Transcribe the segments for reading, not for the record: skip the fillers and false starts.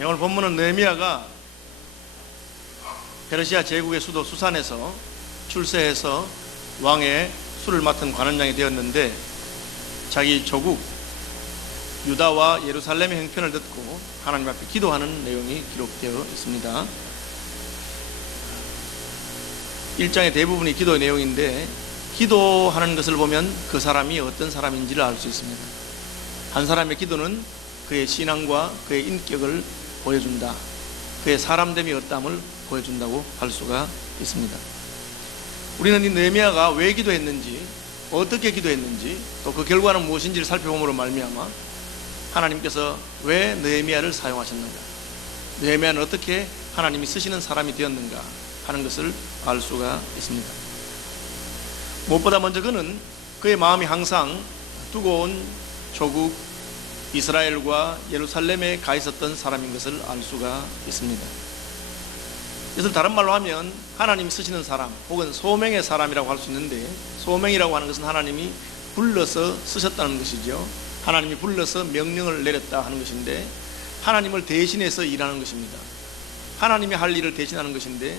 오늘 본문은 느헤미야가 페르시아 제국의 수도 수산에서 출세해서 왕의 술을 맡은 관원장이 되었는데, 자기 조국 유다와 예루살렘의 형편을 듣고 하나님 앞에 기도하는 내용이 기록되어 있습니다. 1장의 대부분이 기도의 내용인데, 기도하는 것을 보면 그 사람이 어떤 사람인지를 알 수 있습니다. 한 사람의 기도는 그의 신앙과 그의 인격을 보여준다, 그의 사람됨이 어떠함을 보여준다고 할 수가 있습니다. 우리는 이 느헤미야가 왜 기도했는지, 어떻게 기도했는지, 또 그 결과는 무엇인지를 살펴봄으로 말미암아 하나님께서 왜 느헤미야를 사용하셨는가, 느헤미야는 어떻게 하나님이 쓰시는 사람이 되었는가 하는 것을 알 수가 있습니다. 무엇보다 먼저 그는 그의 마음이 항상 두고 온 조국 이스라엘과 예루살렘에 가 있었던 사람인 것을 알 수가 있습니다. 그래서 다른 말로 하면 하나님이 쓰시는 사람 혹은 소명의 사람이라고 할 수 있는데, 소명이라고 하는 것은 하나님이 불러서 쓰셨다는 것이죠. 하나님이 불러서 명령을 내렸다 하는 것인데, 하나님을 대신해서 일하는 것입니다. 하나님이 할 일을 대신하는 것인데,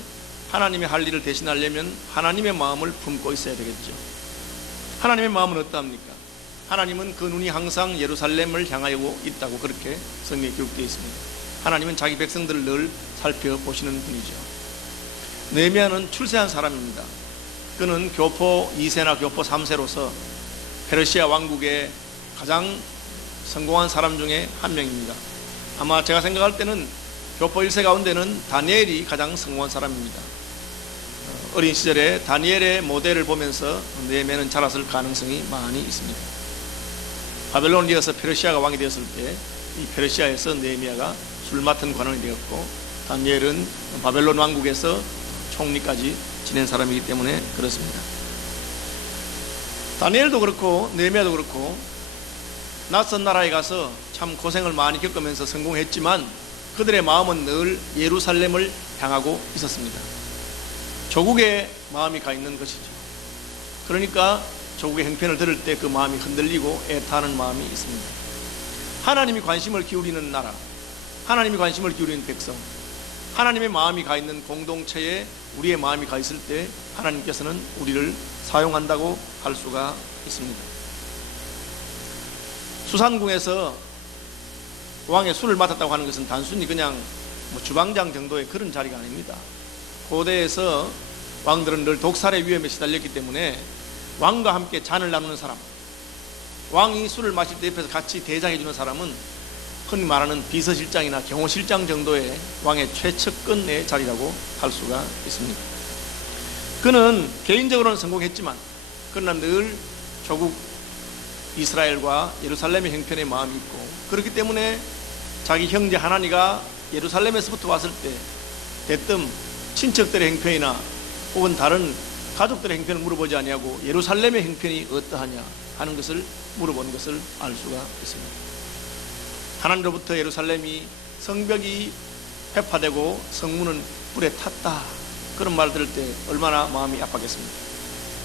하나님이 할 일을 대신하려면 하나님의 마음을 품고 있어야 되겠죠. 하나님의 마음은 어떠합니까? 하나님은 그 눈이 항상 예루살렘을 향하여 있다고 그렇게 성경에 기록되어 있습니다. 하나님은 자기 백성들을 늘 살펴보시는 분이죠. 느헤미야는 출세한 사람입니다. 그는 교포 2세나 교포 3세로서 페르시아 왕국의 가장 성공한 사람 중에 한 명입니다. 아마 제가 생각할 때는 교포 1세 가운데는 다니엘이 가장 성공한 사람입니다. 어린 시절에 다니엘의 모델을 보면서 느헤미야는 자랐을 가능성이 많이 있습니다. 바벨론에 이어서 페르시아가 왕이 되었을 때 이 페르시아에서 느헤미야가 술 맡은 관원이 되었고, 다니엘은 바벨론 왕국에서 총리까지 지낸 사람이기 때문에 그렇습니다. 다니엘도 그렇고 느헤미야도 그렇고 낯선 나라에 가서 참 고생을 많이 겪으면서 성공했지만 그들의 마음은 늘 예루살렘을 향하고 있었습니다. 조국의 마음이 가 있는 것이죠. 그러니까 조국의 형편을 들을 때 그 마음이 흔들리고 애타는 마음이 있습니다. 하나님이 관심을 기울이는 나라, 하나님이 관심을 기울이는 백성, 하나님의 마음이 가 있는 공동체에 우리의 마음이 가 있을 때 하나님께서는 우리를 사용한다고 할 수가 있습니다. 수산궁에서 왕의 술을 맡았다고 하는 것은 단순히 그냥 주방장 정도의 그런 자리가 아닙니다. 고대에서 왕들은 늘 독살의 위험에 시달렸기 때문에 왕과 함께 잔을 나누는 사람, 왕이 술을 마실 때 옆에서 같이 대장해주는 사람은 흔히 말하는 비서실장이나 경호실장 정도의 왕의 최측근의 자리라고 할 수가 있습니다. 그는 개인적으로는 성공했지만 그러나 늘 조국 이스라엘과 예루살렘의 형편에 마음이 있고, 그렇기 때문에 자기 형제 하나니가 예루살렘에서부터 왔을 때 대뜸 친척들의 형편이나 혹은 다른 가족들의 형편을 물어보지 아니하고 예루살렘의 형편이 어떠하냐 하는 것을 물어본 것을 알 수가 있습니다. 하나님으로부터 예루살렘이 성벽이 회파되고 성문은 불에 탔다, 그런 말을 들을 때 얼마나 마음이 아팠겠습니까?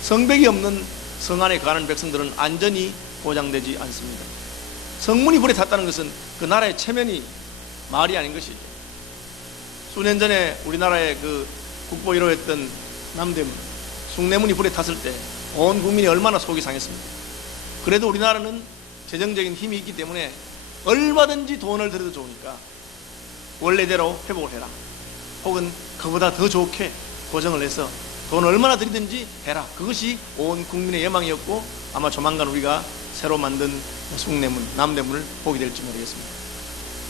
성벽이 없는 성 안에 거하는 백성들은 안전이 보장되지 않습니다. 성문이 불에 탔다는 것은 그 나라의 체면이 말이 아닌 것이죠. 수년 전에 우리나라의 그 국보 1호였던 남대문, 숭례문이 불에 탔을 때 온 국민이 얼마나 속이 상했습니까? 그래도 우리나라는 재정적인 힘이 있기 때문에 얼마든지 돈을 들여도 좋으니까 원래대로 회복을 해라, 혹은 그보다 더 좋게 고정을 해서 돈 얼마나 들이든지 해라, 그것이 온 국민의 예망이었고, 아마 조만간 우리가 새로 만든 숭례문, 남대문을 보게 될지 모르겠습니다.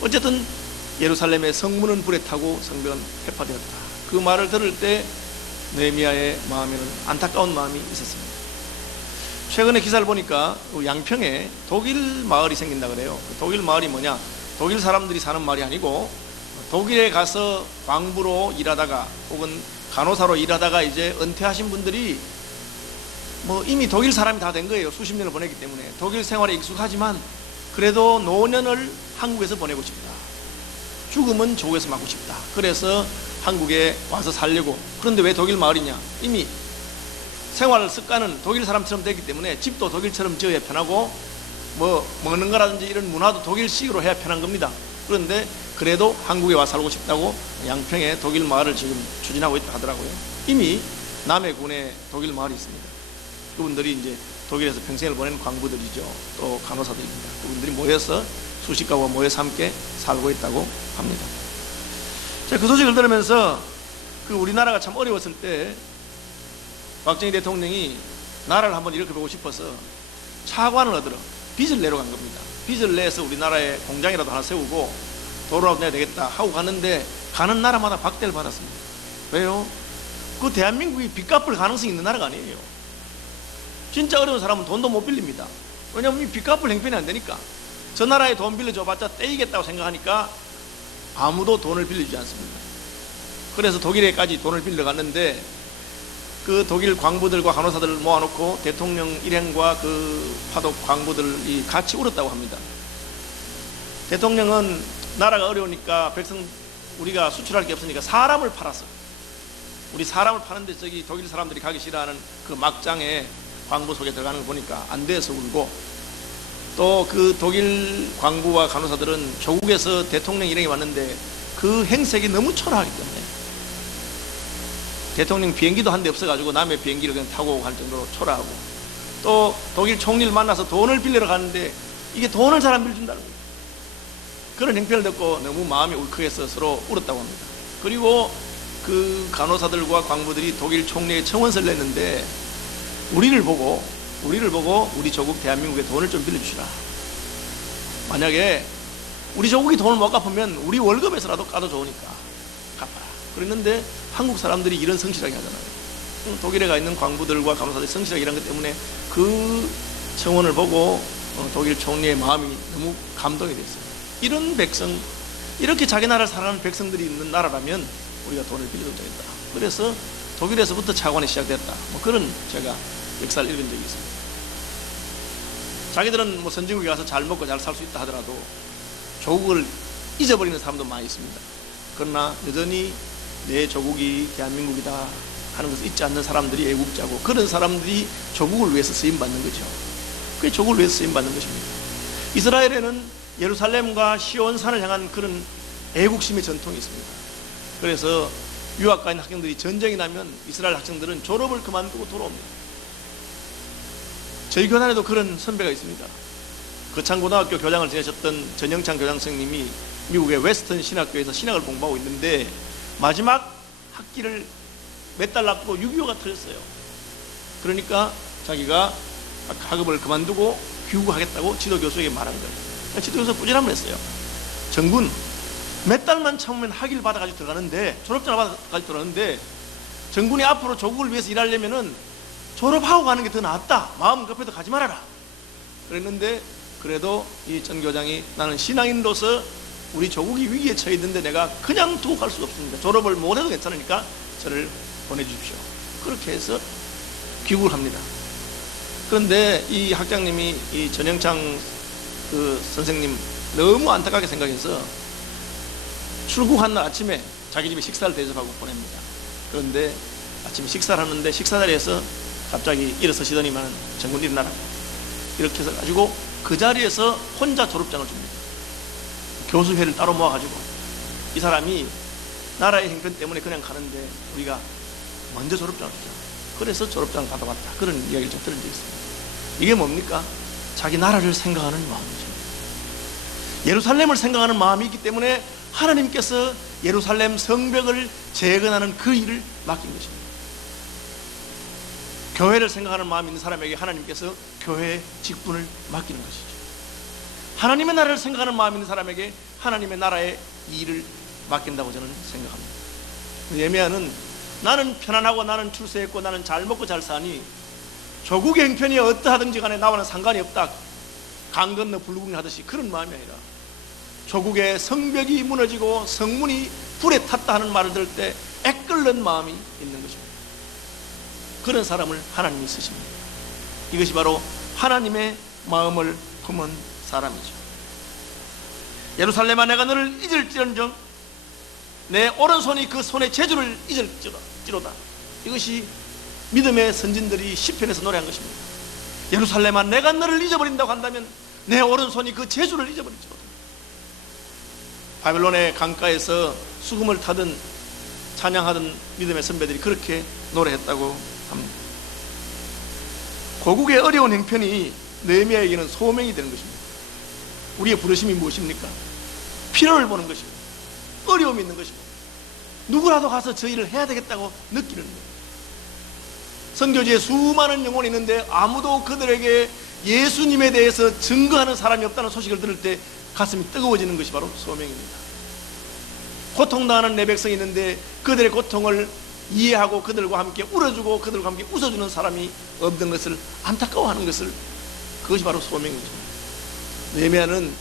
어쨌든 예루살렘의 성문은 불에 타고 성벽은 회파되었다, 그 말을 들을 때 느헤미야의 마음에는 안타까운 마음이 있었습니다. 최근에 기사를 보니까 양평에 독일 마을이 생긴다 그래요. 독일 마을이 뭐냐, 독일 사람들이 사는 마을이 아니고 독일에 가서 광부로 일하다가 혹은 간호사로 일하다가 이제 은퇴하신 분들이 이미 독일 사람이 다 된 거예요. 수십 년을 보냈기 때문에 독일 생활에 익숙하지만 그래도 노년을 한국에서 보내고 싶다, 죽음은 조국에서 맞고 싶다, 그래서 한국에 와서 살려고. 그런데 왜 독일 마을이냐, 이미 생활 습관은 독일 사람처럼 됐기 때문에 집도 독일처럼 지어야 편하고 먹는 거라든지 이런 문화도 독일식으로 해야 편한 겁니다. 그런데 그래도 한국에 와 살고 싶다고 양평에 독일 마을을 지금 추진하고 있다 하더라고요. 이미 남해군에 독일 마을이 있습니다. 그분들이 이제 독일에서 평생을 보낸 광부들이죠. 또 간호사들입니다. 그분들이 모여서 수십 가구가 모여서 함께 살고 있다고 합니다. 제가 그 소식을 들으면서 그 우리나라가 참 어려웠을 때 박정희 대통령이 나라를 한번 이렇게 보고 싶어서 차관을 얻으러 빚을 내러 간 겁니다. 빚을 내서 우리나라에 공장이라도 하나 세우고 돈이라도 내야 되겠다 하고 갔는데 가는 나라마다 박대를 받았습니다. 왜요? 그 대한민국이 빚 갚을 가능성이 있는 나라가 아니에요. 진짜 어려운 사람은 돈도 못 빌립니다. 왜냐하면 이 빚 갚을 형편이 안 되니까. 저 나라에 돈 빌려줘봤자 떼이겠다고 생각하니까 아무도 돈을 빌려주지 않습니다. 그래서 독일에까지 돈을 빌려갔는데 그 독일 광부들과 간호사들을 모아놓고 대통령 일행과 그 파독 광부들이 같이 울었다고 합니다. 대통령은 나라가 어려우니까 백성 우리가 수출할 게 없으니까 사람을 팔았어. 우리 사람을 파는데 저기 독일 사람들이 가기 싫어하는 그 막장에 광부 속에 들어가는 거 보니까 안 돼서 울고, 또 그 독일 광부와 간호사들은 조국에서 대통령 일행이 왔는데 그 행색이 너무 초라하기 때문에 대통령 비행기도 한 대 없어가지고 남의 비행기를 그냥 타고 갈 정도로 초라하고, 또 독일 총리를 만나서 돈을 빌리러 가는데 이게 돈을 잘 안 빌려준다는 거예요. 그런 행편을 듣고 너무 마음이 울컥해서 서로 울었다고 합니다. 그리고 그 간호사들과 광부들이 독일 총리에 청원서를 냈는데 우리를 보고 우리 조국 대한민국에 돈을 좀 빌려주시라. 만약에 우리 조국이 돈을 못 갚으면 우리 월급에서라도 까도 좋으니까 갚아라. 그랬는데 한국 사람들이 이런 성실하게 하잖아요. 독일에 가 있는 광부들과 간호사들이 성실하게 일한 것 때문에 그 청원을 보고 독일 총리의 마음이 너무 감동이 됐어요. 이런 백성, 이렇게 자기 나라를 사랑하는 백성들이 있는 나라라면 우리가 돈을 빌려도 되겠다. 그래서 독일에서부터 차관이 시작됐다. 뭐 그런 제가 역사를 읽은 적이 있습니다. 자기들은 뭐 선진국에 가서 잘 먹고 잘 살 수 있다 하더라도 조국을 잊어버리는 사람도 많이 있습니다. 그러나 여전히 내 조국이 대한민국이다 하는 것을 잊지 않는 사람들이 애국자고, 그런 사람들이 조국을 위해서 쓰임받는 거죠. 그게 조국을 위해서 쓰임받는 것입니다. 이스라엘에는 예루살렘과 시온산을 향한 그런 애국심의 전통이 있습니다. 그래서 유학 가 있는 학생들이 전쟁이 나면 이스라엘 학생들은 졸업을 그만두고 돌아옵니다. 저희 교단에도 그런 선배가 있습니다. 거창고등학교 교장을 지내셨던 전영창 교장 선생님이 미국의 웨스턴 신학교에서 신학을 공부하고 있는데 마지막 학기를 몇 달 남고 6.25가 터졌어요. 그러니까 자기가 학업을 그만두고 귀국하겠다고 지도교수에게 말한 거예요. 지도교수가 꾸지람을 했어요. 정군, 몇 달만 참으면 학위를 받아가지고 들어가는데, 졸업장을 받아가지고 들어가는데, 정군이 앞으로 조국을 위해서 일하려면은 졸업하고 가는 게 더 낫다. 마음 급해도 가지 말아라. 그랬는데, 그래도 이 전 교장이 나는 신앙인으로서 우리 조국이 위기에 처해 있는데 내가 그냥 두고 갈 수가 없습니다. 졸업을 못해도 괜찮으니까 저를 보내주십시오. 그렇게 해서 귀국을 합니다. 그런데 이 학장님이 이 전영창 그 선생님 너무 안타깝게 생각해서 출국한 날 아침에 자기 집에 식사를 대접하고 보냅니다. 그런데 아침에 식사를 하는데 식사 자리에서 갑자기 일어서시더니만 정군 일어나라 이렇게 해서 가지고 그 자리에서 혼자 졸업장을 줍니다. 교수회를 따로 모아가지고 이 사람이 나라의 형편 때문에 그냥 가는데 우리가 먼저 졸업장을 주자. 그래서 졸업장을 받아봤다. 그런 이야기를 좀 들은 적이 있습니다. 이게 뭡니까? 자기 나라를 생각하는 마음이죠. 예루살렘을 생각하는 마음이 있기 때문에 하나님께서 예루살렘 성벽을 재건하는 그 일을 맡긴 것입니다. 교회를 생각하는 마음이 있는 사람에게 하나님께서 교회의 직분을 맡기는 것이죠. 하나님의 나라를 생각하는 마음이 있는 사람에게 하나님의 나라의 일을 맡긴다고 저는 생각합니다. 예레미야는 나는 편안하고 나는 출세했고 나는 잘 먹고 잘 사니 조국의 형편이 어떠하든지 간에 나와는 상관이 없다. 강 건너 불구경 하듯이 그런 마음이 아니라 조국의 성벽이 무너지고 성문이 불에 탔다 하는 말을 들을 때 애끓는 마음이 있는 것입니다. 그런 사람을 하나님이 쓰십니다. 이것이 바로 하나님의 마음을 품은 사람이죠. 예루살렘아 내가 너를 잊을지언정 내 오른손이 그 손의 재주를 잊을지로다. 이것이 믿음의 선진들이 시편에서 노래한 것입니다. 예루살렘아 내가 너를 잊어버린다고 한다면 내 오른손이 그 재주를 잊어버릴지로다. 바벨론의 강가에서 수금을 타던 찬양하던 믿음의 선배들이 그렇게 노래했다고 합니다. 고국의 어려운 형편이 느헤미야에게는 소명이 되는 것입니다. 우리의 부르심이 무엇입니까? 필요를 보는 것이고 어려움이 있는 것이고 누구라도 가서 저 일을 해야 되겠다고 느끼는 거예요. 선교지에 수많은 영혼이 있는데 아무도 그들에게 예수님에 대해서 증거하는 사람이 없다는 소식을 들을 때 가슴이 뜨거워지는 것이 바로 소명입니다. 고통당하는 내 백성이 있는데 그들의 고통을 이해하고 그들과 함께 울어주고 그들과 함께 웃어주는 사람이 없는 것을 안타까워하는 것을, 그것이 바로 소명이죠. 느헤미야는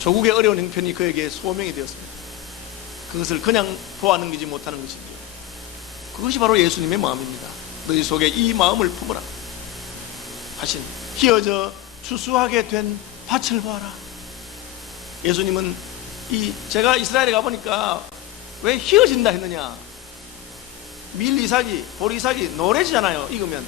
조국의 어려운 형편이 그에게 소명이 되었습니다. 그것을 그냥 보아넘기지 못하는 것이죠. 그것이 바로 예수님의 마음입니다. 너희 속에 이 마음을 품으라 하신, 휘어져 추수하게 된 밭을 보아라. 예수님은 제가 이스라엘에 가보니까 왜 휘어진다 했느냐, 밀 이삭이 보리 이삭이 노래지잖아요. 익으면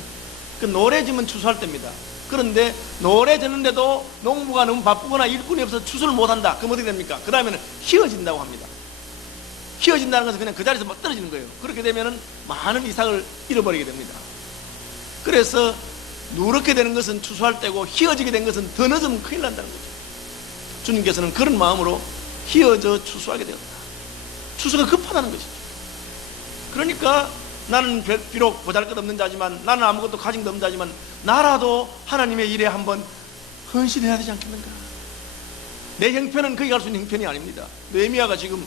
그 노래지면 추수할 때입니다. 그런데 노래지는데도 농부가 너무 바쁘거나 일꾼이 없어서 추수를 못한다. 그럼 어떻게 됩니까? 그 다음에는 휘어진다고 합니다. 휘어진다는 것은 그냥 그 자리에서 막 떨어지는 거예요. 그렇게 되면 많은 이삭을 잃어버리게 됩니다. 그래서 누렇게 되는 것은 추수할 때고 휘어지게 된 것은 더 늦으면 큰일 난다는 거죠. 주님께서는 그런 마음으로 휘어져 추수하게 되었다. 추수가 급하다는 것이죠. 그러니까 나는 비록 보잘것없는 자지만, 나는 아무것도 가진 데 없는 자지만 나라도 하나님의 일에 한번 헌신해야 되지 않겠는가. 내 형편은 거기 갈 수 있는 형편이 아닙니다. 느헤미야가 지금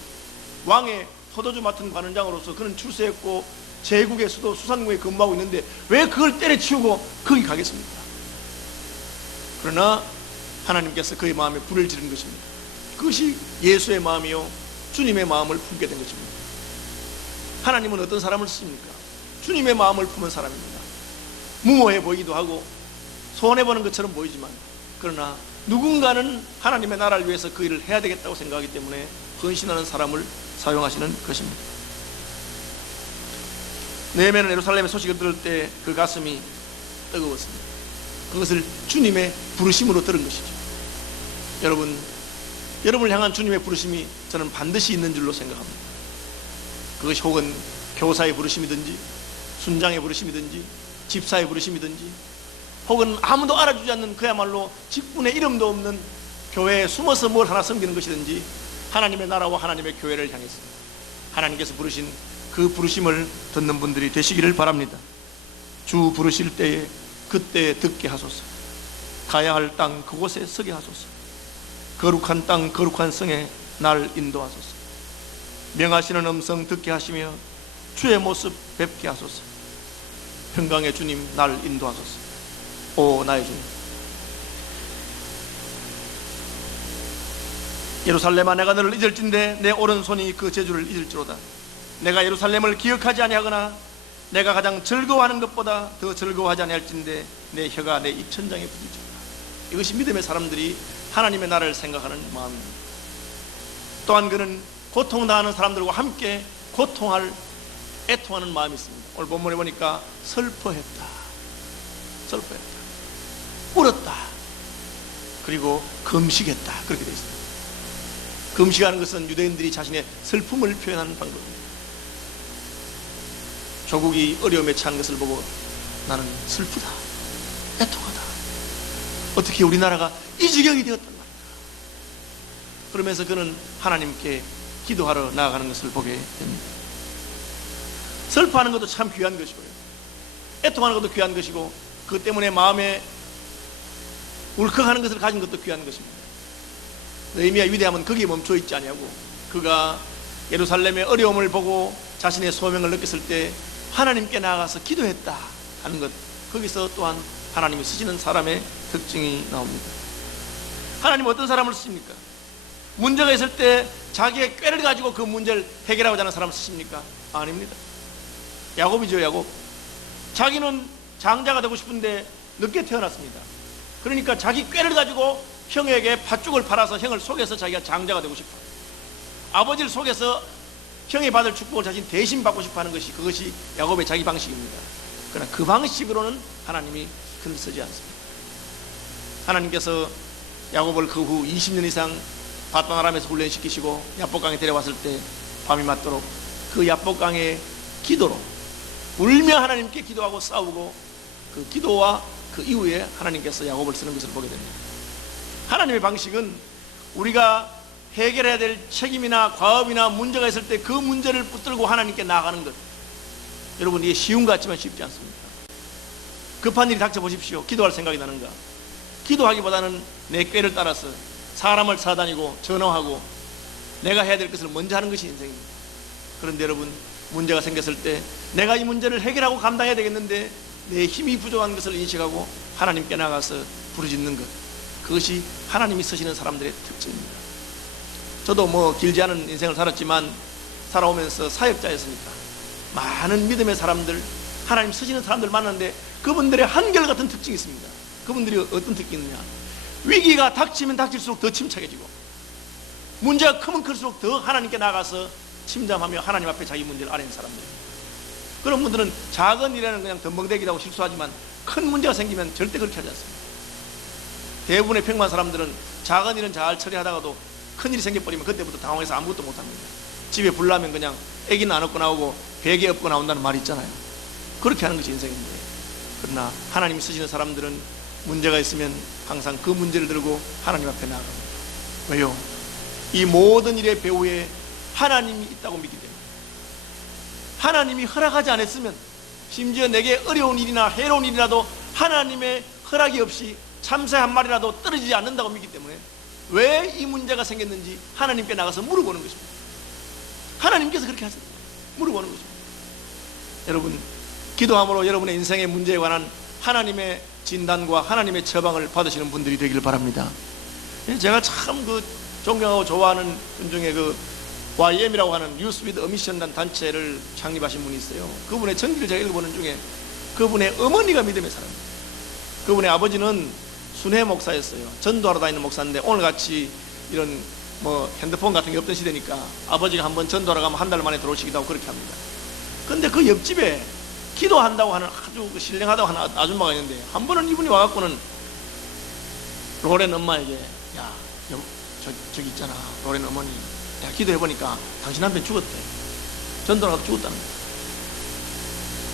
왕의 포도주 맡은 관원장으로서 그는 출세했고 제국의 수도 수산국에 근무하고 있는데 왜 그걸 때려치우고 거기 가겠습니까? 그러나 하나님께서 그의 마음에 불을 지른 것입니다. 그것이 예수의 마음이요 주님의 마음을 품게 된 것입니다. 하나님은 어떤 사람을 쓰십니까? 주님의 마음을 품은 사람입니다. 무모해 보이기도 하고 손해보는 것처럼 보이지만, 그러나 누군가는 하나님의 나라를 위해서 그 일을 해야 되겠다고 생각하기 때문에 헌신하는 사람을 사용하시는 것입니다. 느헤미야는 예루살렘의 소식을 들을 때 그 가슴이 뜨거웠습니다. 그것을 주님의 부르심으로 들은 것이죠. 여러분을 향한 주님의 부르심이 저는 반드시 있는 줄로 생각합니다. 그것이 혹은 교사의 부르심이든지 순장의 부르심이든지 집사의 부르심이든지 혹은 아무도 알아주지 않는 그야말로 직분의 이름도 없는 교회에 숨어서 뭘 하나 섬기는 것이든지 하나님의 나라와 하나님의 교회를 향해서 하나님께서 부르신 그 부르심을 듣는 분들이 되시기를 바랍니다. 주 부르실 때에 그때 듣게 하소서. 가야 할 땅 그곳에 서게 하소서. 거룩한 땅 거룩한 성에 날 인도하소서. 명하시는 음성 듣게 하시며 주의 모습 뵙게 하소서. 평강의 주님 날 인도하소서. 오 나의 주님. 예루살렘아 내가 너를 잊을진대 내 오른손이 그 제주를 잊을지로다. 내가 예루살렘을 기억하지 아니하거나 내가 가장 즐거워하는 것보다 더 즐거워하지 아니할진대 내 혀가 내 입천장에 부딪히리라. 이것이 믿음의 사람들이 하나님의 나라를 생각하는 마음입니다. 또한 그는 고통당하는 사람들과 함께 애통하는 마음이 있습니다. 오늘 본문에 보니까 슬퍼했다, 울었다, 그리고 금식했다, 그렇게 되어 있습니다. 금식하는 것은 유대인들이 자신의 슬픔을 표현하는 방법입니다. 조국이 어려움에 처한 것을 보고 나는 슬프다, 애통하다, 어떻게 우리나라가 이 지경이 되었단 말인가. 그러면서 그는 하나님께 기도하러 나아가는 것을 보게 됩니다. 슬퍼하는 것도 참 귀한 것이고요, 애통하는 것도 귀한 것이고, 그것 때문에 마음에 울컥하는 것을 가진 것도 귀한 것입니다. 느헤미야 위대함은 거기에 멈춰 있지 아니하고 그가 예루살렘의 어려움을 보고 자신의 소명을 느꼈을 때 하나님께 나아가서 기도했다 하는 것, 거기서 또한 하나님이 쓰시는 사람의 특징이 나옵니다. 하나님은 어떤 사람을 쓰십니까? 문제가 있을 때 자기의 꾀를 가지고 그 문제를 해결하고자 하는 사람을 쓰십니까? 아닙니다. 야곱이죠. 야곱. 자기는 장자가 되고 싶은데 늦게 태어났습니다. 그러니까 자기 꾀를 가지고 형에게 팥죽을 팔아서 형을 속여서 자기가 장자가 되고 싶어요. 아버지를 속여서 형이 받을 축복을 자신 대신 받고 싶어하는 것이, 그것이 야곱의 자기 방식입니다. 그러나 그 방식으로는 하나님이 그를 쓰지 않습니다. 하나님께서 야곱을 그 후 20년 이상 바다나람에서 훈련시키시고 야복강에 데려왔을 때 밤이 맞도록 그 야복강의 기도로 울며 하나님께 기도하고 싸우고 그 기도와 그 이후에 하나님께서 야곱을 쓰는 것을 보게 됩니다. 하나님의 방식은 우리가 해결해야 될 책임이나 과업이나 문제가 있을 때 그 문제를 붙들고 하나님께 나아가는 것. 여러분, 이게 쉬운 것 같지만 쉽지 않습니다. 급한 일이 닥쳐보십시오. 기도할 생각이 나는가? 기도하기보다는 내 꾀를 따라서 사람을 찾아다니고 전화하고 내가 해야 될 것을 먼저 하는 것이 인생입니다. 그런데 여러분, 문제가 생겼을 때 내가 이 문제를 해결하고 감당해야 되겠는데 내 힘이 부족한 것을 인식하고 하나님께 나가서 부르짖는 것, 그것이 하나님이 쓰시는 사람들의 특징입니다. 저도 뭐 길지 않은 인생을 살았지만 살아오면서 사역자였으니까 많은 믿음의 사람들, 하나님 쓰시는 사람들 만났는데 그분들의 한결같은 특징이 있습니다. 그분들이 어떤 특징이 있느냐? 위기가 닥치면 닥칠수록 더 침착해지고 문제가 크면 클수록 더 하나님께 나가서 침잠하며 하나님 앞에 자기 문제를 아뢰는 사람들. 그런 분들은 작은 일에는 그냥 덤벙대기라고 실수하지만 큰 문제가 생기면 절대 그렇게 하지 않습니다. 대부분의 평범한 사람들은 작은 일은 잘 처리하다가도 큰 일이 생겨버리면 그때부터 당황해서 아무것도 못합니다. 집에 불 나면 그냥 애기는 안 업고 나오고 베개 업고 나온다는 말이 있잖아요. 그렇게 하는 것이 인생인데, 그러나 하나님이 쓰시는 사람들은 문제가 있으면 항상 그 문제를 들고 하나님 앞에 나아갑니다. 왜요? 이 모든 일의 배후에 하나님이 있다고 믿기 때문에. 하나님이 허락하지 않았으면, 심지어 내게 어려운 일이나 해로운 일이라도 하나님의 허락이 없이 참새 한 마리라도 떨어지지 않는다고 믿기 때문에 왜 이 문제가 생겼는지 하나님께 나가서 물어보는 것입니다. 하나님께서 그렇게 하셨습니다. 물어보는 것입니다. 여러분, 기도함으로 여러분의 인생의 문제에 관한 하나님의 진단과 하나님의 처방을 받으시는 분들이 되길 바랍니다. 제가 참 존경하고 좋아하는 분 중에 YM이라고 하는 Youth with a Mission이라는 단체를 창립하신 분이 있어요. 그분의 전기를 제가 읽어보는 중에 그분의 어머니가 믿음의 사람입니다. 그분의 아버지는 순회 목사였어요. 전도하러 다니는 목사인데 오늘같이 이런 핸드폰 같은 게 없던 시대니까 아버지가 한번 전도하러 가면 한 달 만에 들어오시기도 하고 그렇게 합니다. 근데 그 옆집에 기도한다고 하는 아주 신령하다고 하는 아줌마가 있는데 한 번은 이분이 와갖고는 로렌 엄마에게, 야, 저기 있잖아, 로렌 어머니, 내가 기도해보니까 당신 남편 죽었대. 전도하러 가서 죽었다는 거야.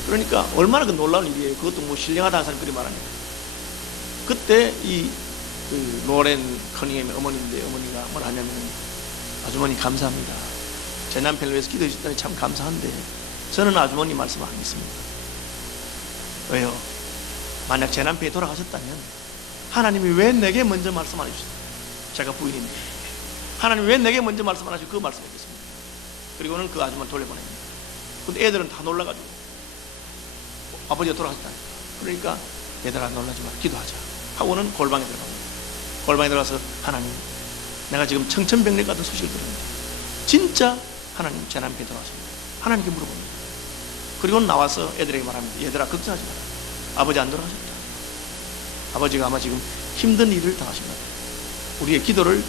그러니까 얼마나 놀라운 일이에요. 그것도 신령하다는 사람이 그리 말하니까. 그때 로렌 커닝햄의 어머니인데, 어머니가 뭘 하냐면, 아주머니 감사합니다. 제 남편을 위해서 기도해 주셨다니 참 감사한데 저는 아주머니 말씀을 안 믿습니다. 왜요? 만약 제 남편이 돌아가셨다면 하나님이 왜 내게 먼저 말씀 안 해주셨어요? 제가 부인인데 하나님이 왜 내게 먼저 말씀 안 하시고 그 말씀했겠습니다. 그리고는 그 아줌마를 돌려보냅니다. 근데 애들은 다 놀라가지고 아버지가 돌아가셨다니까. 그러니까 얘들아 놀라지 마, 기도하자 하고는 골방에 들어갑니다. 골방에 들어가서, 하나님, 내가 지금 청천벽력 같은 소식을 들었는데 진짜 하나님 제 남편이 돌아가십니다. 하나님께 물어봅니다. 그리고는 나와서 애들에게 말합니다. 얘들아 걱정하지 마라, 아버지 안 돌아가셨다. 아버지가 아마 지금 힘든 일을 당하신 것 같아요. 우리의 기도를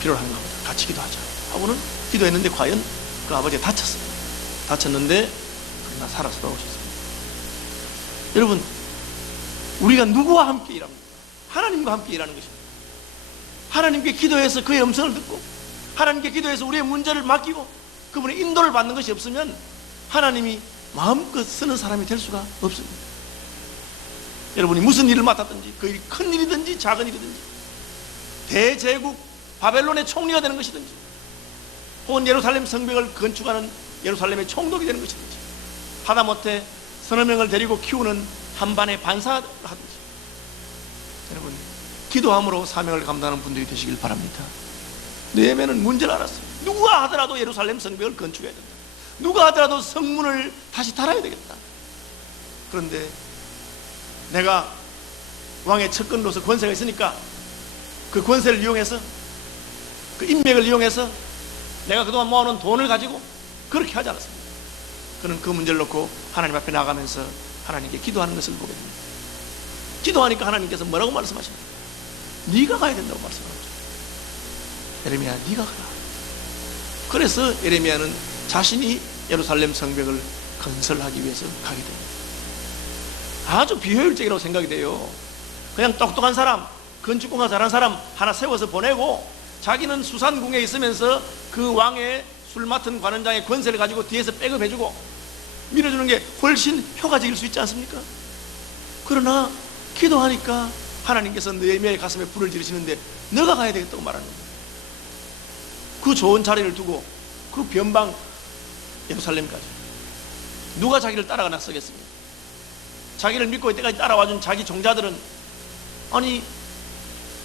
필요로 하는 겁니다. 같이 기도하자 하고는 기도했는데 과연 그 아버지가 다쳤어요. 다쳤는데 그러나 살아서 돌아오셨습니다. 여러분, 우리가 누구와 함께 일합니까? 하나님과 함께 일하는 것입니다. 하나님께 기도해서 그의 음성을 듣고 하나님께 기도해서 우리의 문제를 맡기고 그분의 인도를 받는 것이 없으면 하나님이 마음껏 쓰는 사람이 될 수가 없습니다. 여러분이 무슨 일을 맡았든지 그 일이 큰 일이든지 작은 일이든지 대제국 바벨론의 총리가 되는 것이든지 혹은 예루살렘 성벽을 건축하는 예루살렘의 총독이 되는 것이든지 하다못해 서너 명을 데리고 키우는 한반의 반사를 하든지, 여러분, 기도함으로 사명을 감당하는 분들이 되시길 바랍니다. 느헤미야는 문제를 알았어요. 누가 하더라도 예루살렘 성벽을 건축해야 된다. 누가 하더라도 성문을 다시 달아야 되겠다. 그런데 내가 왕의 측근으로서 권세가 있으니까 그 권세를 이용해서, 그 인맥을 이용해서 내가 그동안 모아놓은 돈을 가지고 그렇게 하지 않았습니다. 그는 그 문제를 놓고 하나님 앞에 나가면서 하나님께 기도하는 것을 보게 됩니다. 기도하니까 하나님께서 뭐라고 말씀하십니까? 네가 가야 된다고 말씀하죠. 예레미야, 네가 가라. 그래서 예레미야는 자신이 예루살렘 성벽을 건설하기 위해서 가게 됩니다. 아주 비효율적이라고 생각이 돼요. 그냥 똑똑한 사람, 건축공사 잘한 사람 하나 세워서 보내고 자기는 수산궁에 있으면서 그 왕의 술 맡은 관원장의 권세를 가지고 뒤에서 백업해주고 밀어주는 게 훨씬 효과적일 수 있지 않습니까? 그러나 기도하니까 하나님께서 느헤미야의 가슴에 불을 지르시는데 너가 가야 되겠다고 말하는 거예요. 그 좋은 자리를 두고 그 변방 예루살렘까지 누가 자기를 따라가 나서겠습니까? 자기를 믿고 이때까지 따라와준 자기 종자들은 아니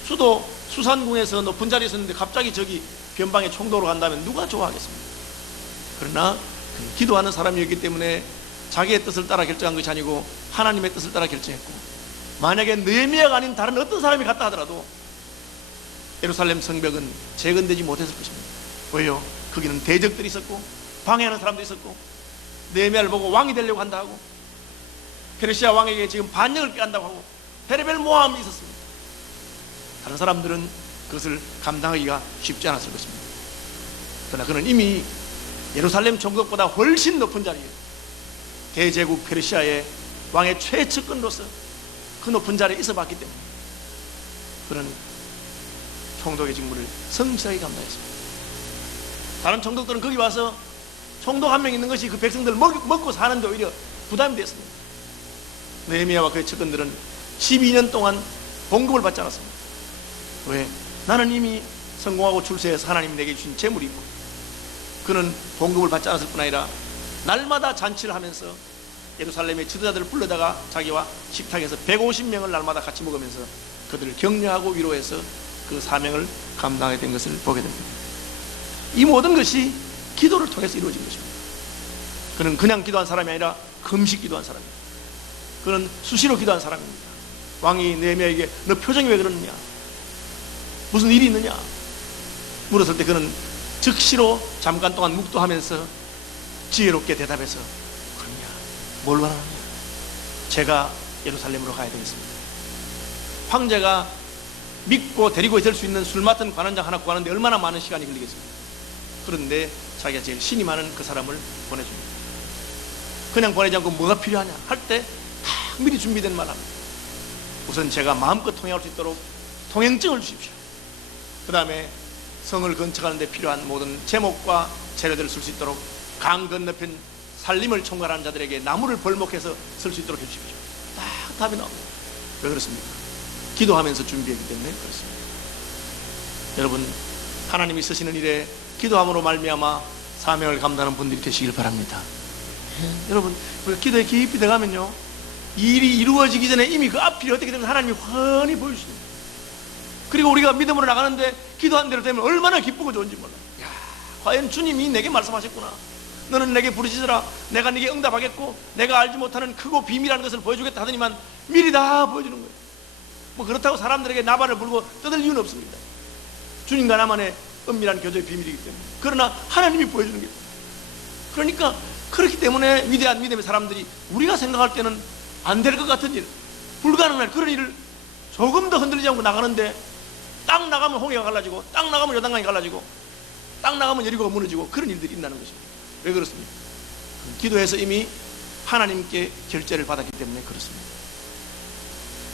수도 수산궁에서 높은 자리에 있었는데 갑자기 저기 변방의 총독으로 간다면 누가 좋아하겠습니까? 그러나 기도하는 사람이었기 때문에 자기의 뜻을 따라 결정한 것이 아니고 하나님의 뜻을 따라 결정했고, 만약에 느헤미야가 아닌 다른 어떤 사람이 갔다 하더라도 예루살렘 성벽은 재건되지 못했을 것입니다. 왜요? 거기는 대적들이 있었고 방해하는 사람도 있었고 느헤미야를 보고 왕이 되려고 한다 하고 페르시아 왕에게 지금 반역을 꾀한다고 하고 베레벨 모함이 있었습니다. 다른 사람들은 그것을 감당하기가 쉽지 않았을 것입니다. 그러나 그는 이미 예루살렘 총독보다 훨씬 높은 자리에 대제국 페르시아의 왕의 최측근으로서 그 높은 자리에 있어 봤기 때문에 그는 총독의 직무를 성실하게 감당했습니다. 다른 총독들은 거기 와서 총독 한 명 있는 것이 그 백성들을 먹고 사는데 오히려 부담이 됐습니다. 느헤미야와 그의 측근들은 12년 동안 봉급을 받지 않았습니다. 왜? 나는 이미 성공하고 출세해서 하나님이 내게 주신 재물이 있고, 그는 봉급을 받지 않았을 뿐 아니라 날마다 잔치를 하면서 예루살렘의 지도자들을 불러다가 자기와 식탁에서 150명을 날마다 같이 먹으면서 그들을 격려하고 위로해서 그 사명을 감당하게 된 것을 보게 됩니다. 이 모든 것이 기도를 통해서 이루어진 것입니다. 그는 그냥 기도한 사람이 아니라 금식 기도한 사람입니다. 그는 수시로 기도한 사람입니다. 왕이 느헤미야에게 너 표정이 왜 그러느냐, 무슨 일이 있느냐 물었을 때 그는 즉시로 잠깐 동안 묵도하면서 지혜롭게 대답해서 그러냐, 뭘 원하느냐, 제가 예루살렘으로 가야 되겠습니다. 황제가 믿고 데리고 있을 수 있는 술 맡은 관원장 하나 구하는데 얼마나 많은 시간이 걸리겠습니까? 그런데 자기가 제일 신이 많은 그 사람을 보내줍니다. 그냥 보내지 않고 뭐가 필요하냐 할 때 다 미리 준비된 말 합니다. 우선 제가 마음껏 통행할 수 있도록 통행증을 주십시오. 그 다음에 성을 건축하는 데 필요한 모든 제목과 재료들을 쓸 수 있도록 강 건너편 산림을 총괄하는 자들에게 나무를 벌목해서 쓸 수 있도록 해주십시오. 딱 답이 나옵니다. 왜 그렇습니까? 기도하면서 준비했기 때문에 그렇습니다. 여러분, 하나님이 쓰시는 일에 기도함으로 말미암아 사명을 감당하는 분들이 되시길 바랍니다. 여러분, 우리가 기도에 깊이 들어가면요, 일이 이루어지기 전에 이미 그 앞이 어떻게 되면 하나님이 훤히 보여주십니다. 그리고 우리가 믿음으로 나가는데 기도한 대로 되면 얼마나 기쁘고 좋은지 몰라. 야, 과연 주님이 내게 말씀하셨구나. 너는 내게 부르짖으라. 내가 네게 응답하겠고 내가 알지 못하는 크고 비밀한 것을 보여주겠다 하더니만 미리 다 보여주는 거예요. 뭐 그렇다고 사람들에게 나발을 불고 떠들 이유는 없습니다. 주님과 나만의 은밀한 교제의 비밀이기 때문에. 그러나 하나님이 보여주는 거예요. 그러니까 그렇기 때문에 위대한 믿음의 사람들이 우리가 생각할 때는 안 될 것 같은 일, 불가능한 그런 일을 조금 더 흔들리지 않고 나가는데 딱 나가면 홍해가 갈라지고 딱 나가면 요단강이 갈라지고 딱 나가면 여리고가 무너지고 그런 일들이 있다는 것입니다. 왜 그렇습니까? 기도해서 이미 하나님께 결제를 받았기 때문에 그렇습니다.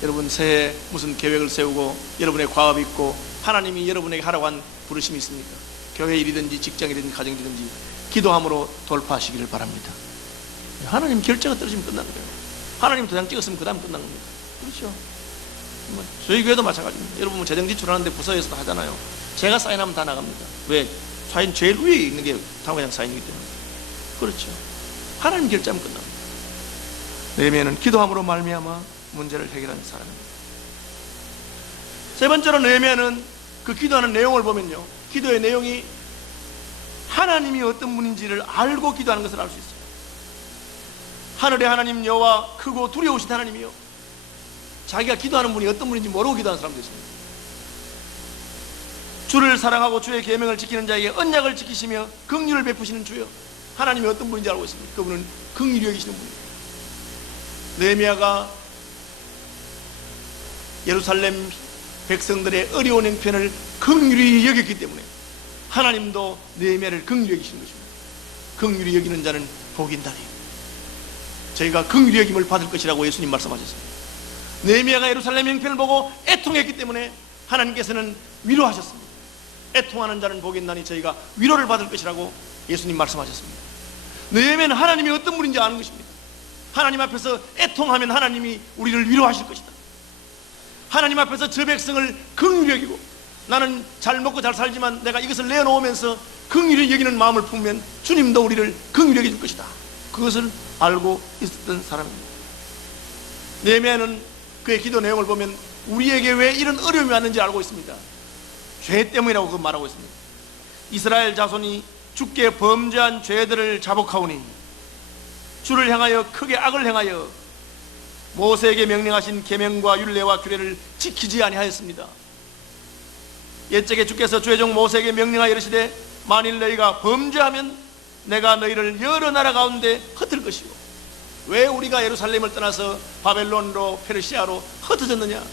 여러분, 새해 무슨 계획을 세우고 여러분의 과업이 있고 하나님이 여러분에게 하라고 한 부르심이 있습니까? 교회 일이든지 직장이든지 가정이든지 기도함으로 돌파하시기를 바랍니다. 하나님 결제가 떨어지면 끝나는 거예요. 하나님 도장 찍었으면 그 다음 끝난 겁니다. 그렇죠? 저희 교회도 마찬가지입니다. 여러분 뭐 재정 지출하는데 부서에서도 하잖아요. 제가 사인하면 다 나갑니다. 왜? 사인 제일 위에 있는 게 당회장 사인이기 때문에. 그렇죠. 하나님 결제하면 끝납니다. 느헤미야는 기도함으로 말미암아 문제를 해결하는 사람입니다. 세 번째로 느헤미야는 그 기도하는 내용을 보면요, 기도의 내용이 하나님이 어떤 분인지를 알고 기도하는 것을 알 수 있어요. 하늘의 하나님 여호와, 크고 두려우신 하나님이요. 자기가 기도하는 분이 어떤 분인지 모르고 기도하는 사람도 있습니다. 주를 사랑하고 주의 계명을 지키는 자에게 언약을 지키시며 긍휼을 베푸시는 주여. 하나님이 어떤 분인지 알고 있습니다. 그분은 긍휼히 여기시는 분입니다. 느헤미야가 예루살렘 백성들의 어려운 형편을 긍휼히 여겼기 때문에 하나님도 느헤미야를 긍휼히 여기시는 것입니다. 긍휼히 여기는 자는 복이 있나니 저희가 긍휼히 여김을 받을 것이라고 예수님 말씀하셨습니다. 느헤미야가 예루살렘 형편을 보고 애통했기 때문에 하나님께서는 위로하셨습니다. 애통하는 자는 복이 있나니 저희가 위로를 받을 것이라고 예수님 말씀하셨습니다. 느헤미야는 하나님이 어떤 분인지 아는 것입니다. 하나님 앞에서 애통하면 하나님이 우리를 위로하실 것이다. 하나님 앞에서 저 백성을 긍휼히 여기고, 나는 잘 먹고 잘 살지만 내가 이것을 내놓으면서 긍휼히 여기는 마음을 품으면 주님도 우리를 긍휼히 여겨줄 것이다. 그것을 알고 있었던 사람입니다. 느헤미야는 그의 기도 내용을 보면 우리에게 왜 이런 어려움이 왔는지 알고 있습니다. 죄 때문이라고 그 말하고 있습니다. 이스라엘 자손이 주께 범죄한 죄들을 자복하오니 주를 향하여 크게 악을 행하여 모세에게 명령하신 계명과 율례와 규례를 지키지 아니하였습니다. 옛적에 주께서 주의 종 모세에게 명령하여 이르시되 만일 너희가 범죄하면 내가 너희를 여러 나라 가운데 흩을 것이고, 왜 우리가 예루살렘을 떠나서 바벨론으로 페르시아로 흩어졌느냐?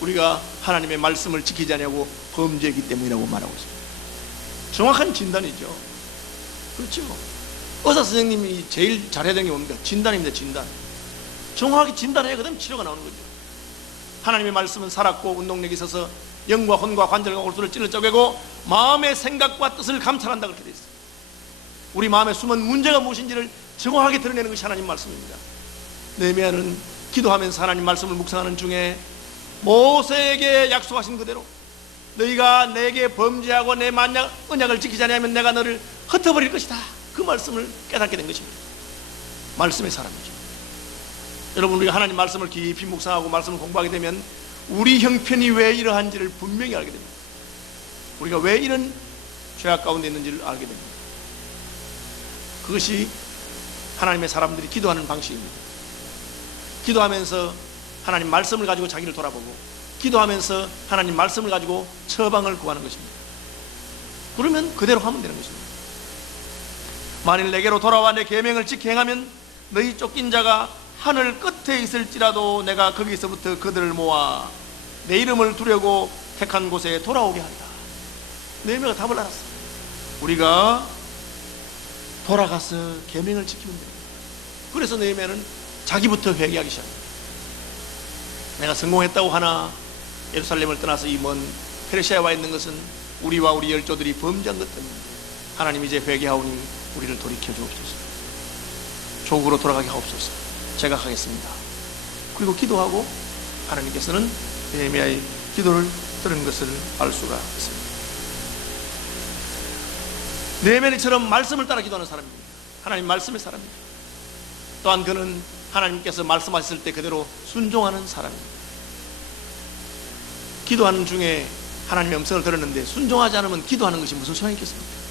우리가 하나님의 말씀을 지키지 않냐고 범죄했기 때문이라고 말하고 있습니다. 정확한 진단이죠. 그렇죠. 의사 선생님이 제일 잘해야 되는 게 뭡니까? 진단입니다. 진단. 정확하게 진단해야 그다음 치료가 나오는 거죠. 하나님의 말씀은 살았고 운동력이 있어서 영과 혼과 관절과 골수를 찔러 쪼개고 마음의 생각과 뜻을 감찰한다, 그렇게 되어 있어요. 우리 마음에 숨은 문제가 무엇인지를 정확하게 드러내는 것이 하나님 말씀입니다. 느헤미야는 기도하면서 하나님 말씀을 묵상하는 중에 모세에게 약속하신 그대로 너희가 내게 범죄하고 내 만약 언약을 지키지 않으면 내가 너를 흩어버릴 것이다, 그 말씀을 깨닫게 된 것입니다. 말씀의 사람이죠. 여러분, 우리가 하나님 말씀을 깊이 묵상하고 말씀을 공부하게 되면 우리 형편이 왜 이러한지를 분명히 알게 됩니다. 우리가 왜 이런 죄악 가운데 있는지를 알게 됩니다. 그것이 하나님의 사람들이 기도하는 방식입니다. 기도하면서 하나님 말씀을 가지고 자기를 돌아보고, 기도하면서 하나님 말씀을 가지고 처방을 구하는 것입니다. 그러면 그대로 하면 되는 것입니다. 만일 내게로 돌아와 내 계명을 지켜 행하면 너희 쫓긴 자가 하늘 끝에 있을지라도 내가 거기서부터 그들을 모아 내 이름을 두려고 택한 곳에 돌아오게 한다. 느헤미야가 답을 알았어. 우리가 돌아가서 계명을 지키면 됩니다. 그래서 느헤미야는 자기부터 회개하기 시작합니다. 내가 성공했다고 하나 예루살렘을 떠나서 이 먼 페르시아에 와 있는 것은 우리와 우리 열조들이 범죄한 것 때문에 하나님 이제 회개하오니 우리를 돌이켜 주옵소서. 조국으로 돌아가게 하옵소서. 제가 하겠습니다. 그리고 기도하고 하나님께서는 느헤미야의 기도를 들은 것을 알 수가 있습니다. 느헤미야처럼 말씀을 따라 기도하는 사람입니다. 하나님 말씀의 사람입니다. 또한 그는 하나님께서 말씀하셨을 때 그대로 순종하는 사람입니다. 기도하는 중에 하나님의 음성을 들었는데 순종하지 않으면 기도하는 것이 무슨 소용이 있겠습니까?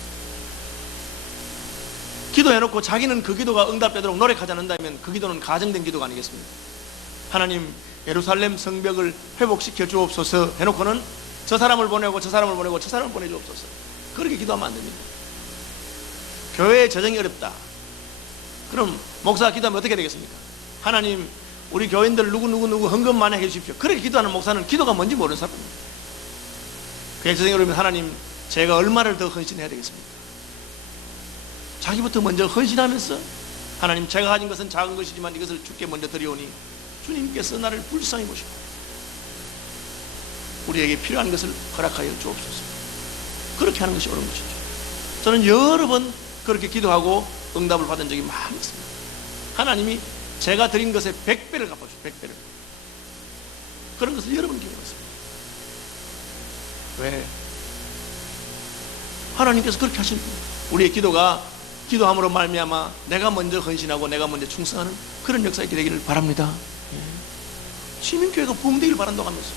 기도해놓고 자기는 그 기도가 응답되도록 노력하지 않는다면 그 기도는 가정된 기도가 아니겠습니까? 하나님 예루살렘 성벽을 회복시켜 주옵소서 해놓고는 저 사람을 보내고 저 사람을 보내고 저 사람을 보내주옵소서, 그렇게 기도하면 안 됩니다. 교회의 재정이 어렵다. 그럼 목사가 기도하면 어떻게 되겠습니까? 하나님 우리 교인들 누구 헌금 많이 해주십시오. 그렇게 기도하는 목사는 기도가 뭔지 모르는 사람입니다. 교회 재정이 어려우면 하나님 제가 얼마를 더 헌신해야 되겠습니까? 자기부터 먼저 헌신하면서 하나님 제가 가진 것은 작은 것이지만 이것을 주께 먼저 드리오니 주님께서 나를 불쌍히 보시고 우리에게 필요한 것을 허락하여 주옵소서. 그렇게 하는 것이 옳은 것이죠. 저는 여러 번 그렇게 기도하고 응답을 받은 적이 많이 있습니다. 하나님이 제가 드린 것에 100배를 갚아주세요. 100배를. 그런 것을 여러 번 기도했습니다. 왜? 하나님께서 그렇게 하십니다. 우리의 기도가 기도함으로 말미암아 내가 먼저 헌신하고 내가 먼저 충성하는 그런 역사가 있게 되기를 바랍니다. 시민교회가 부흥되기를 바란다고 하면서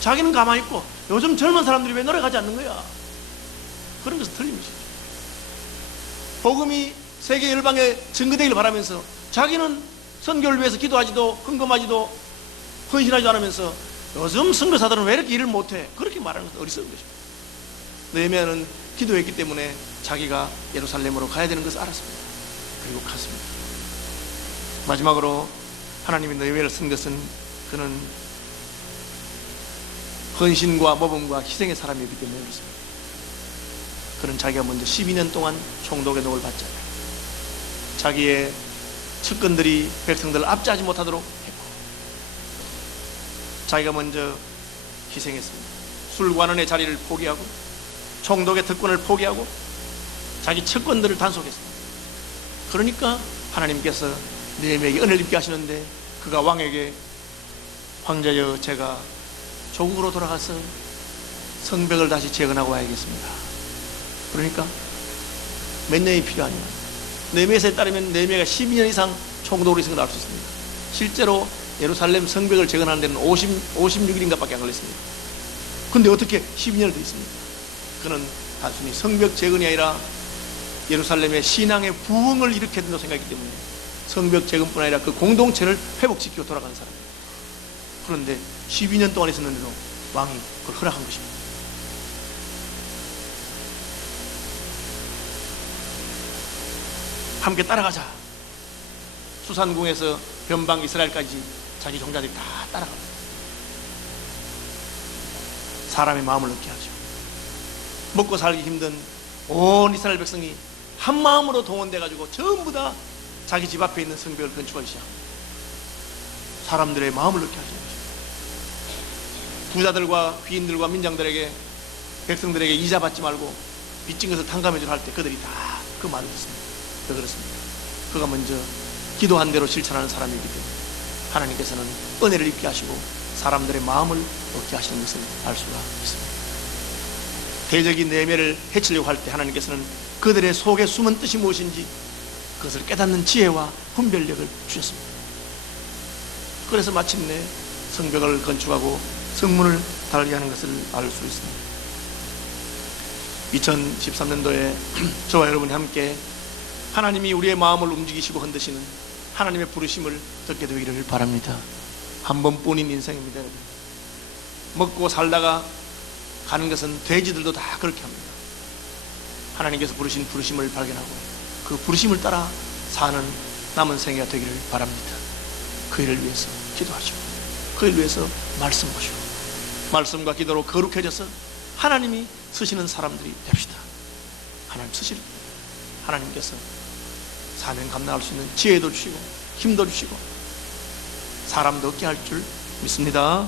자기는 가만히 있고 요즘 젊은 사람들이 왜 노력하지 않는 거야? 그런 것은 틀린 것이죠. 복음이 세계 열방에 증거되기를 바라면서 자기는 선교를 위해서 기도하지도 헌금하지도 헌신하지도 않으면서 요즘 선교사들은 왜 이렇게 일을 못해? 그렇게 말하는 것은 어리석은 것입니다. 느헤미야는 기도했기 때문에 자기가 예루살렘으로 가야 되는 것을 알았습니다. 그리고 갔습니다. 마지막으로 하나님이 느헤미야를 쓴 것은 그는 헌신과 모범과 희생의 사람이기 때문에 그렇습니다. 그는 자기가 먼저 12년 동안 총독의 녹을 받잖아요. 자기의 측근들이 백성들을 압제하지 못하도록 했고 자기가 먼저 희생했습니다. 술관원의 자리를 포기하고 총독의 특권을 포기하고 자기 채권들을 단속했습니다. 그러니까 하나님께서 느헤미야에게 은혜를 입게 하시는데 그가 왕에게 황제여 제가 조국으로 돌아가서 성벽을 다시 재건하고 와야겠습니다. 그러니까 몇 년이 필요하냐? 느헤미야에 따르면 느헤미야가 12년 이상 총독으로 있은 걸 알 수 있습니다. 실제로 예루살렘 성벽을 재건하는 데는 56일인가 밖에 안 걸렸습니다. 근데 어떻게 12년을 더 있습니까? 그는 단순히 성벽 재건이 아니라 예루살렘의 신앙의 부흥을 일으켜야 된다고 생각했기 때문에 성벽 재건뿐 아니라 그 공동체를 회복시키고 돌아가는 사람입니다. 그런데 12년 동안 있었는데도 왕이 그걸 허락한 것입니다. 함께 따라가자. 수산궁에서 변방 이스라엘까지 자기 종자들이 다 따라갑니다. 사람의 마음을 얻게 하죠. 먹고 살기 힘든 온 이스라엘 백성이 한 마음으로 동원돼 가지고 전부 다 자기 집 앞에 있는 성벽을 건축하기 시작합니다. 사람들의 마음을 얻게 하죠. 부자들과 귀인들과 민장들에게, 백성들에게 이자 받지 말고 빚진 것을 탕감해 주라 할 때 그들이 다 그 말을 듣습니다. 왜 그렇습니까? 그가 먼저 기도한 대로 실천하는 사람이기 때문에 하나님께서는 은혜를 입게 하시고 사람들의 마음을 얻게 하시는 것을 알 수가 있습니다. 대적인 느헤미야를 해치려고 할 때 하나님께서는 그들의 속에 숨은 뜻이 무엇인지 그것을 깨닫는 지혜와 분별력을 주셨습니다. 그래서 마침내 성벽을 건축하고 성문을 달게 하는 것을 알 수 있습니다. 2013년도에 저와 여러분이 함께 하나님이 우리의 마음을 움직이시고 흔드시는 하나님의 부르심을 듣게 되기를 바랍니다. 한 번뿐인 인생입니다. 여러분. 먹고 살다가 가는 것은 돼지들도 다 그렇게 합니다. 하나님께서 부르신 부르심을 발견하고 그 부르심을 따라 사는 남은 생애가 되기를 바랍니다. 그 일을 위해서 기도하시고 그 일을 위해서 말씀 보시고 말씀과 기도로 거룩해져서 하나님이 쓰시는 사람들이 됩시다. 하나님 쓰실 하나님께서 사명 감당할 수 있는 지혜도 주시고 힘도 주시고 사람도 얻게 할 줄 믿습니다.